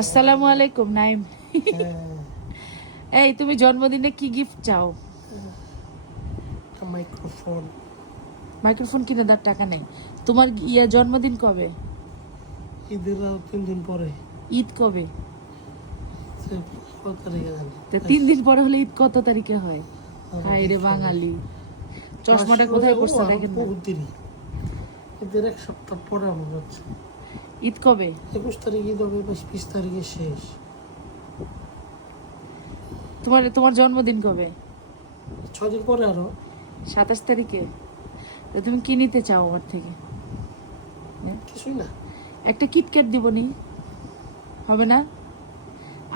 আসসালামু আলাইকুম নাইম। এই তুমি জন্মদিনে কি গিফট চাও? মাইক্রোফোন। মাইক্রোফোন কিনে দেওয়ার টাকা নেই। তোমার জন্মদিন কবে? ঈদের 3 দিন পরে। ঈদ কবে? কত তারিখে জানি? তো 3 দিন পরে হলে ঈদ কত তারিখে হয়? হায় রে বাঙালি, চশমাটা কোথায় পড়ছে দেখেন না। বহুত দেরি, ঈদের 1 সপ্তাহ পরে আমার হচ্ছে। ঈদ কবে? 21 তারিখে ঈদ হবে, 20 তারিখে শেষ। তোমার জন্মদিন কবে? 6 দিন পরে আরো 27 তারিখে। তো তুমি কি নিতে চাও আমার থেকে? কিছুই না। একটা কিটক্যাট দিবনি, হবে না?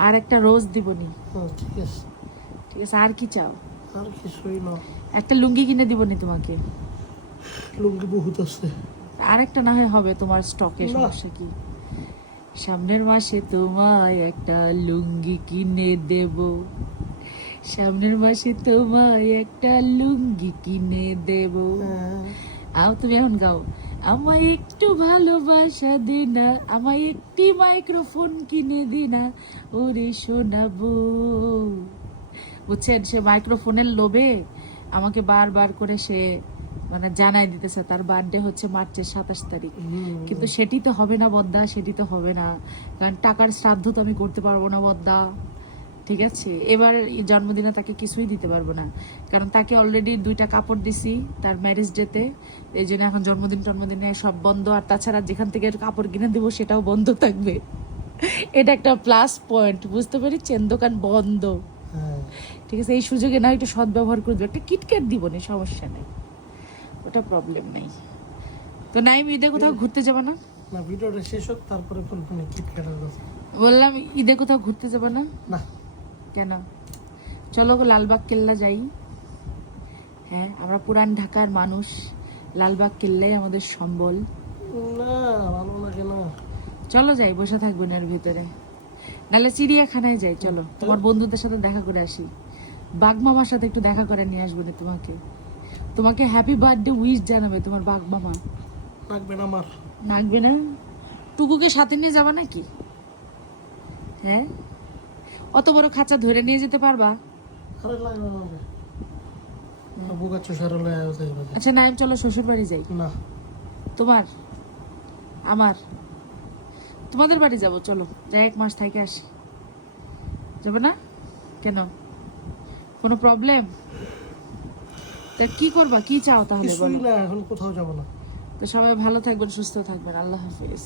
আর একটা রোজ দিবনি। ঠিক আছে, ঠিক আছে, আর কি চাও? আর কিছুই না। একটা লুঙ্গি কিনে দিবনি তোমাকে। লুঙ্গি বহুত আছে। আরেকটা না হয় হবে তোমার স্টকে, না। সমস্যা কি? সামনের মাসে তোমায় একটা লুঙ্গি কিনে দেব, সামনের মাসে তোমায় একটা লুঙ্গি কিনে দেব। তুমি এখন গাও, আমায় একটু ভালোবাসা দে না, আমায় একটি মাইক্রোফোন কিনে দি না, ওরে শোনাবো। বুঝছেন, সে মাইক্রোফোনের লোভে আমাকে বারবার করে সে মানে জানাই দিতেছে তার বার্থডে হচ্ছে মার্চের 27 তারিখ। কিন্তু সেটি তো হবে না বদ্দা, সেটি তো হবে না, কারণ টাকার শ্রাদ্ধ তো আমি করতে পারবো না বদ্দা। ঠিক আছে, এবার জন্মদিনে তাকে কিছুই দিতে পারবো না, কারণ তাকে অলরেডি 2টা কাপড় দিছি তার ম্যারেজ ডেতে। এই জন্য এখন জন্মদিনে সব বন্ধ। আর তাছাড়া যেখান থেকে কাপড় কিনে দেবো সেটাও বন্ধ থাকবে। এটা একটা প্লাস পয়েন্ট, বুঝতে পেরেছেন? দোকান বন্ধ। ঠিক আছে, এই সুযোগে না একটু সদ্ব্যবহার করে দেবো, একটা কিটক্যাট দিব না, সমস্যা নেই, ওটা প্রবলেম নেই। তো নাইম, ঈদে কোথাও ঘুরতে যাবে না? না, ভিডিওটা শেষ হোক তারপরে ফোনে কিটক্যাটের কথা বললাম, ঈদে কোথাও ঘুরতে যাবে না? না। কেন? চলো গো লালবাগ কেল্লা যাই। হ্যাঁ, আমরা পুরান ঢাকার মানুষ, লালবাগ কেল্লাই আমাদের সম্বল। না, ভালো লাগে না। চলো যাই, বসে থাকবেন এর ভিতরে, নাহলে চিড়িয়াখানায় যাই। চলো, তোমার বন্ধুদের সাথে দেখা করে আসি, বাঘ মামার সাথে একটু দেখা করে নিয়ে আসবো না তোমাকে। তোমাকে হ্যাপি বার্থডে উইশ জানাবে তোমার বাঘ মামা। লাগবে না আমার। লাগবে না? টুকুকে সাথে নিয়ে যাবা নাকি? হ্যাঁ, অত বড় খাঁচা ধরে নিয়ে যেতে পারবা? আরে লাগবে না আমাকে। বুকা চুষার হলে আয় যাই বাজে। আচ্ছা নাইম, চলো শ্বশুর বাড়ি যাই। না। তোমার, আমার, তোমাদের বাড়ি যাব, চলো যাই, 1 মাস থেকে আসি। যাবে না কেন? কোনো প্রবলেম? তা কি করবা, কি চাও তাহলে কিছুই বলো? না, এখন কোথাও যাব না। তো সবাই ভালো থাকবেন, সুস্থ থাকবেন, আল্লাহ হাফিজ।